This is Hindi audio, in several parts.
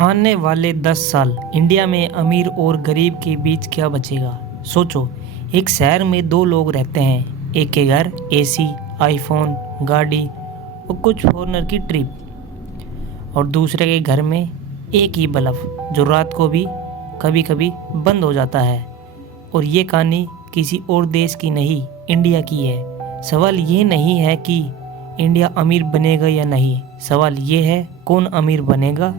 आने वाले 10 साल इंडिया में अमीर और गरीब के बीच क्या बचेगा। सोचो, एक शहर में दो लोग रहते हैं। एक के घर एसी, आईफोन, गाड़ी और कुछ फॉरेनर की ट्रिप, और दूसरे के घर में एक ही बल्ब जो रात को भी कभी कभी बंद हो जाता है। और ये कहानी किसी और देश की नहीं, इंडिया की है। सवाल ये नहीं है कि इंडिया अमीर बनेगा या नहीं, सवाल ये है कौन अमीर बनेगा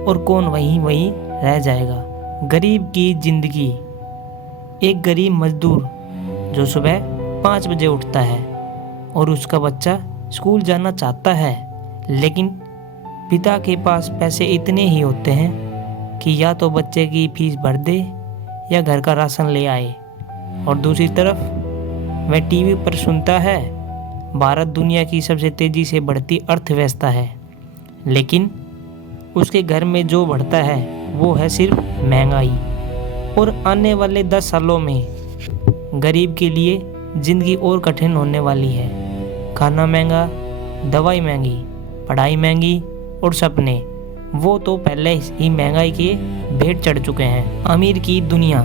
और कौन वहीं वहीं रह जाएगा। गरीब की जिंदगी। एक गरीब मजदूर जो सुबह 5 बजे उठता है और उसका बच्चा स्कूल जाना चाहता है, लेकिन पिता के पास पैसे इतने ही होते हैं कि या तो बच्चे की फीस भर दे या घर का राशन ले आए। और दूसरी तरफ वह टीवी पर सुनता है भारत दुनिया की सबसे तेज़ी से बढ़ती अर्थव्यवस्था है, लेकिन उसके घर में जो बढ़ता है वो है सिर्फ महंगाई। और आने वाले 10 सालों में गरीब के लिए ज़िंदगी और कठिन होने वाली है। खाना महंगा, दवाई महंगी, पढ़ाई महंगी और सपने वो तो पहले ही महंगाई के भेंट चढ़ चुके हैं। अमीर की दुनिया।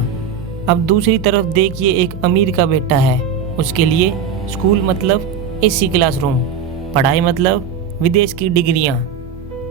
अब दूसरी तरफ देखिए, एक अमीर का बेटा है, उसके लिए स्कूल मतलब एसी क्लासरूम, पढ़ाई मतलब विदेश की डिग्रियां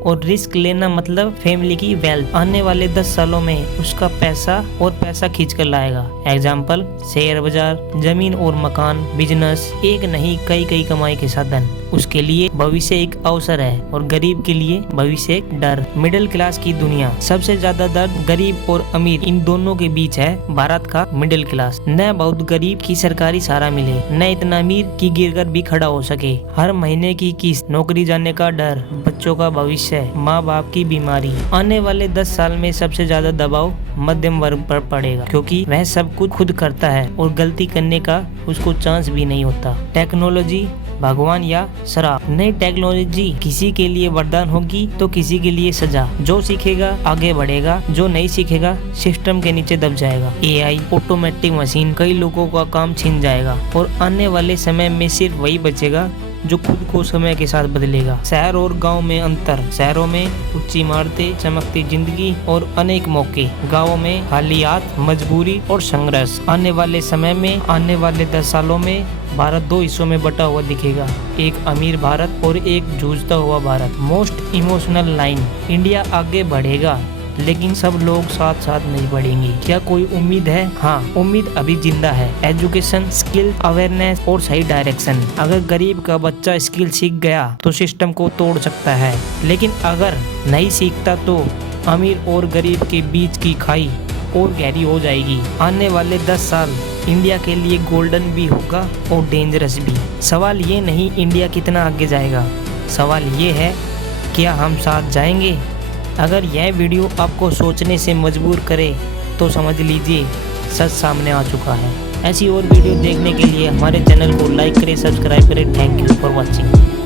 और रिस्क लेना मतलब फैमिली की वेल्थ। आने वाले 10 सालों में उसका पैसा खींच कर लाएगा। एग्जाम्पल, शेयर बाजार, जमीन और मकान, बिजनेस, एक नहीं कई कमाई के साधन। उसके लिए भविष्य एक अवसर है और गरीब के लिए भविष्य एक डर। मिडिल क्लास की दुनिया। सबसे ज्यादा दर्द गरीब और अमीर इन दोनों के बीच है। भारत का मिडिल क्लास। न बहुत गरीब की सरकारी सहारा मिले, न इतना अमीर की गिरकर भी खड़ा हो सके। हर महीने की किस्त, नौकरी जाने का डर, बच्चों का भविष्य, माँ बाप की बीमारी। आने वाले 10 साल में सबसे ज्यादा दबाव मध्यम वर्ग पर पड़ेगा, क्योंकि वह सब कुछ खुद करता है और गलती करने का उसको चांस भी नहीं होता। टेक्नोलॉजी भगवान या श्राप। नई टेक्नोलॉजी किसी के लिए वरदान होगी तो किसी के लिए सजा। जो सीखेगा आगे बढ़ेगा, जो नहीं सीखेगा सिस्टम के नीचे दब जाएगा। एआई, ऑटोमेटिक मशीन कई लोगों का काम छीन जाएगा और आने वाले समय में सिर्फ वही बचेगा जो खुद को समय के साथ बदलेगा। शहर और गांव में अंतर। शहरों में ऊंची इमारतें, चमकती जिंदगी और अनेक मौके। गांवों में खाली हाथ, मजबूरी और संघर्ष। आने वाले समय में, आने वाले 10 सालों में भारत 2 हिस्सों में बटा हुआ दिखेगा, एक अमीर भारत और एक जूझता हुआ Bharat. Most emotional line. India आगे बढ़ेगा लेकिन सब लोग साथ साथ नहीं बढ़ेंगे। क्या कोई उम्मीद है? हाँ, उम्मीद अभी जिंदा है। एजुकेशन, स्किल, अवेयरनेस और सही डायरेक्शन। अगर गरीब का बच्चा स्किल सीख गया तो सिस्टम को तोड़ सकता है, लेकिन अगर नहीं सीखता तो अमीर और गरीब के बीच की खाई और गहरी हो जाएगी। आने वाले 10 साल इंडिया के लिए गोल्डन भी होगा और डेंजरस भी। सवाल ये नहीं इंडिया कितना आगे जाएगा, सवाल ये है क्या हम साथ जाएंगे। अगर यह वीडियो आपको सोचने से मजबूर करे तो समझ लीजिए सच सामने आ चुका है। ऐसी और वीडियो देखने के लिए हमारे चैनल को लाइक करें, सब्सक्राइब करें। Thank you for watching.